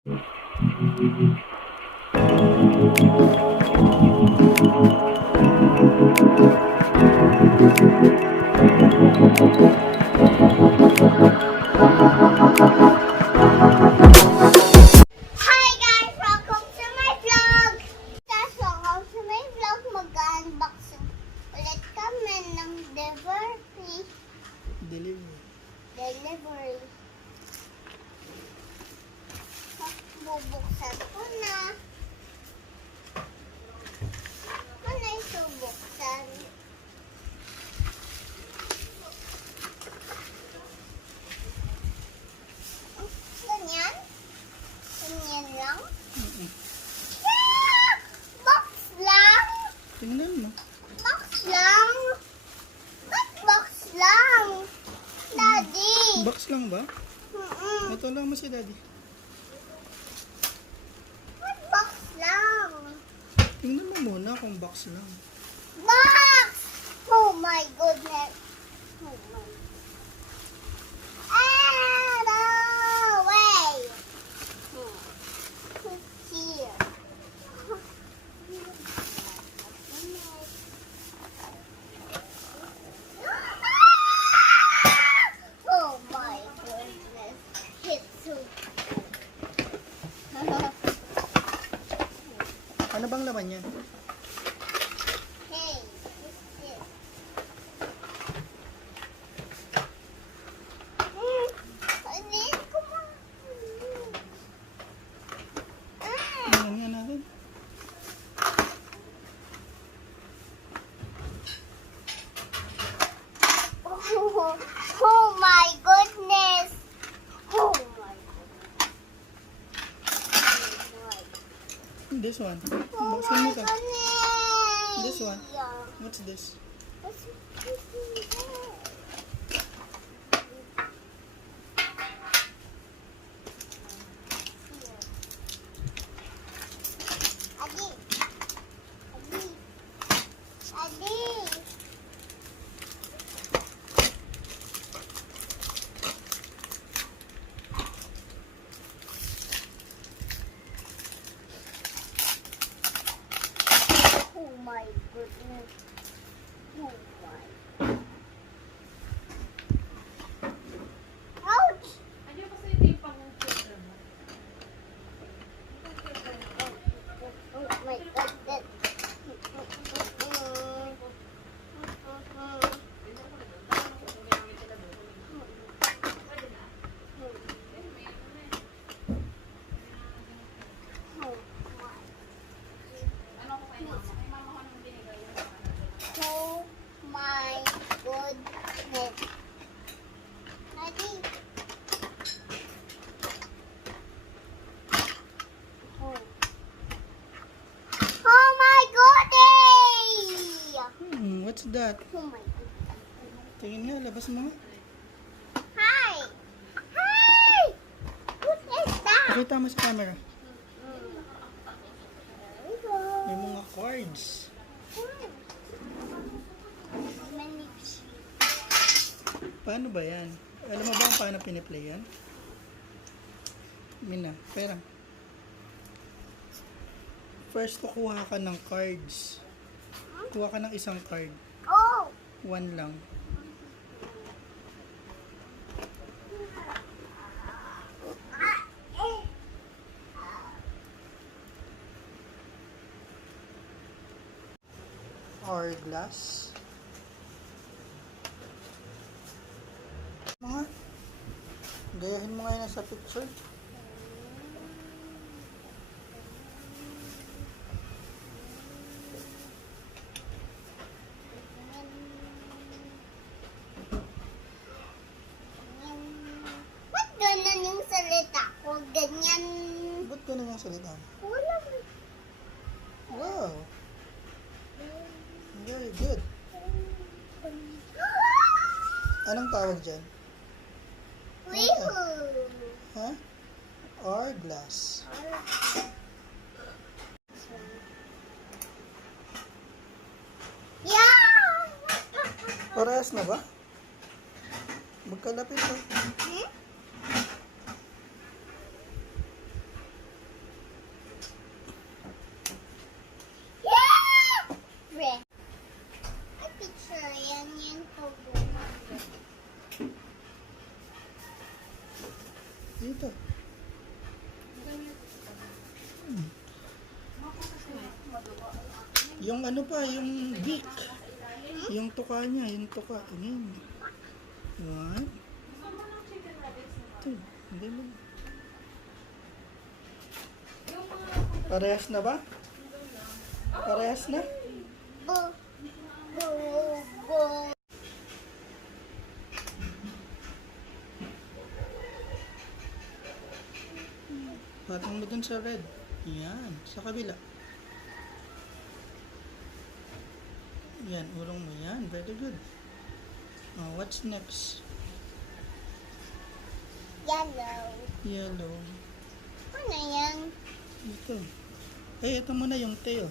Hi guys! Welcome to my vlog! Guys, welcome to my vlog. Mag-unboxing ulit kami ng delivery. Bubuksan ko na. Ano ito buksan? Ganyan? Ganyan lang? Yeah! Box lang? Tingnan mo. Box lang? Ba't box lang? Daddy! Box lang ba? Mm-mm. Ito lang mo si Daddy. Ba't box lang? Tingnan mo muna kung box lang. Box! Oh my goodness. Oh my. Ah, no way. Who's here? Oh my goodness. It's so Ano bang laman niya? Hey, what's this? Anin, kumain. Tingnan nga natin. Oh my goodness. Oh my goodness. This one. Oh Buksan my mo to. goodness. This one. Yeah. What's this? What's this in there? Adi. Adi. Adi. Oh my goodness. Oh my. Ouch! Ano kasi ito yung pang-filter mo? Oh my goodness. Ano ko kay mama? Kay mama ko nang binigay yung Oh my goodness. Daddy. Oh. Oh my goodness! What's that? Oh my goodness. Tingin nga, labas mo nga. Hi! Hi! What is that? Pakita mo sa camera. There we go. May mga cards. Many. Paano ba yan? Alam mo ba kung paano piniplay yan? Mina, pera. First, kukuha ka ng cards. Kuha ka ng isang card. Oh! One lang. Hourglass. Mga gayahin mo ngayon sa picture. Ba't ganun yung salita ko? Ganyan. Ba't ganun ang salita mo? Wala. Wow! Very good. Anong tawag dyan? Woohoo! Ha? Hourglass. Yeah! Parehas na ba? Magkalapit to. Hmm? Yung ano pa, yung beak. Yung tuka niya, yung tuka. Ayan. One. Gusto mo ng chicken nuggets na Two. Hindi mo. yung mga Parehas na ba? Parehas na? Bu. Bu. Bu. Patong mo dun sa red. Yan. Sa kabila. Yan. Urong mo yan. Very good. Oh, what's next? Yellow. Yellow. Ano yan? Ito. Eh, ito muna yung tail.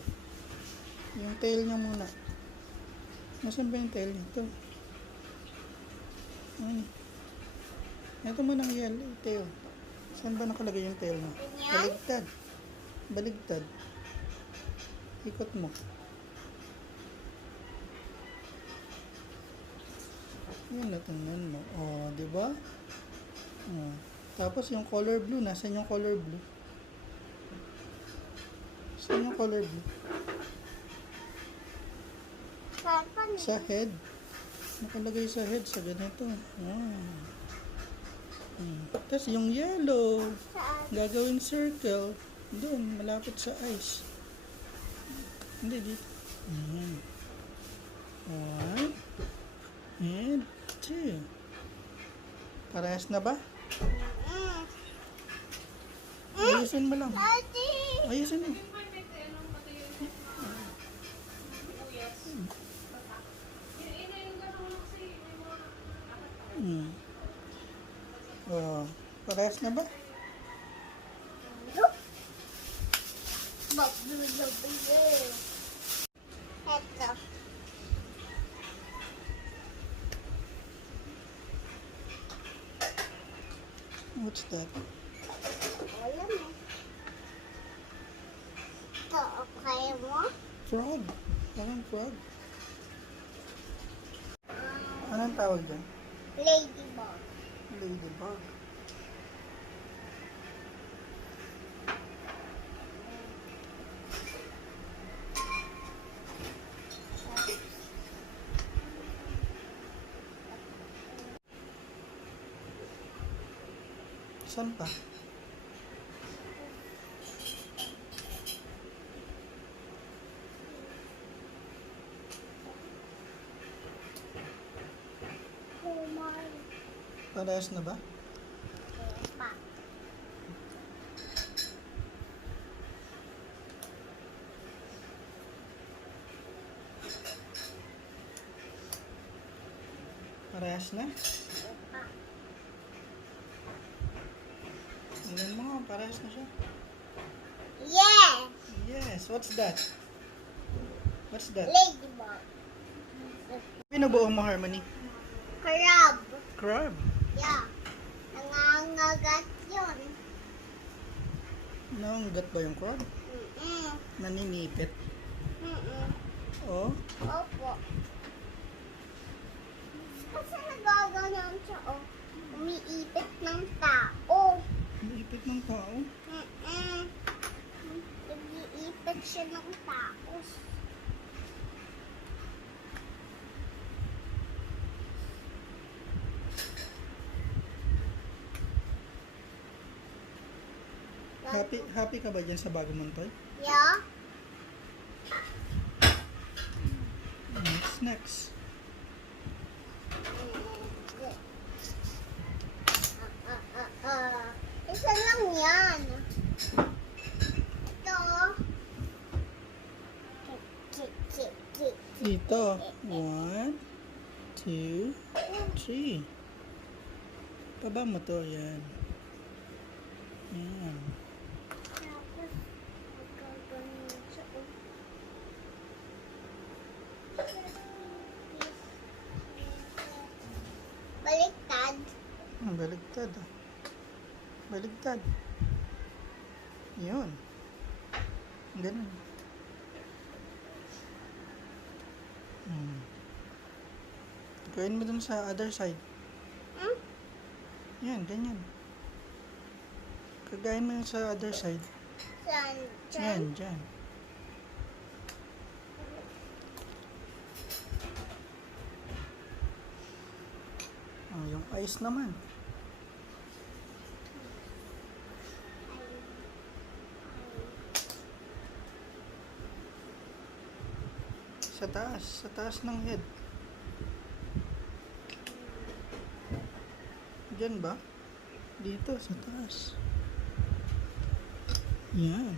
Yung tail niya muna. Nasaan ba yung tail nito? Ay. Ito muna ang yellow tail. Saan ba nakalagay yung tail mo? Ganyan? Baligtad. Baligtad. Ikot mo. Yan, natingnan mo. Oh, di ba? Oh. Tapos yung color blue, nasaan yung color blue? Saan yung color blue? Saan pa niya? Sa head. Nakalagay sa head sa ganito. Ah. Tapos yung yellow, Saan? gagawing circle. Doon, malapit sa eyes. Hindi, dito. One. And two. Parehas na ba? Mm. Ayusin mo lang. Daddy! Ayusin mo. yung pwede anong matuyo yung mga buyas. Yung ina yung gano'n kasi may mga apat pa. Oh, parehas na ba? Ito. What's that? Wala na. Ito, okay mo? Frog. Parang frog. Anong tawag dyan? Ladybug. Ladybug. Saan pa? Oh my. Parehas na ba? Pa. Parehas na? Pa. Tingnan mo nga, parehas na siya. Yes! Yes, what's that? What's that? Ladybug. Binubuo mo, Harmony? Crab. Crab. Yeah. Nangangagat yun. Naunggat ba yung crab? Mm-mm. Naninipit. Mm-mm. Oh, Opo. Kasi nagaganon siya, oh. Umiipit ng tao. naipit ng tao. Mm-mm. Nag-iipit siya ng tao. Happy ka ba dyan sa bago mong toy? Yeah? What's next? Isa lang yan. Ito. Kik. Dito. 1, 2, 3. Baba mo to. Yan. Yan. Tapos, magkaganon siya, oh. Baliktad. Baligtad. Ah. Baligtad. Yun. Ganun. Gawin mo dun sa other side. Hmm? Yan, ganyan. Kagayin mo yung sa other side. Saan? Yan, dyan. Ayos naman. Sa taas ng head. Diyan ba? Dito, sa taas. Yan.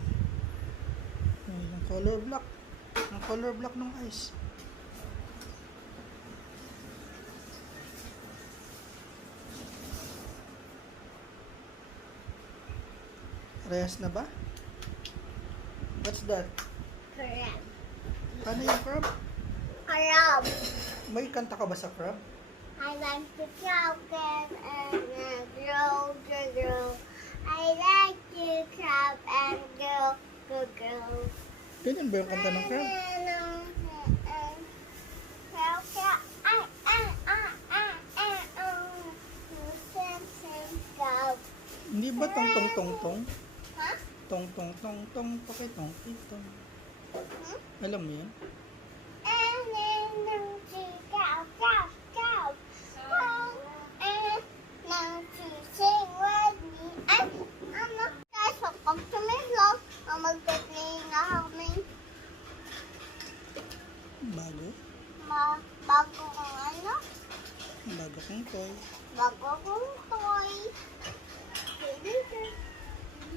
Ay, ang color block. Ang color block ng eyes. Parehas na ba? What's that? Crab. Ano yung crab? Crab. May kanta ka ba sa crab? I like to crab and grow, grow. I like to crab and grow, grow. Ganyan ba yung kanta ng crab? Hindi ba tong tong tong tong? Ha? Tong tong tong tong pakitong itong. Alam mo yan? Guys, welcome to my vlog. Magpe-play na kami. Bago. Bago kong ano? Bago kong toy. Bago kong toy.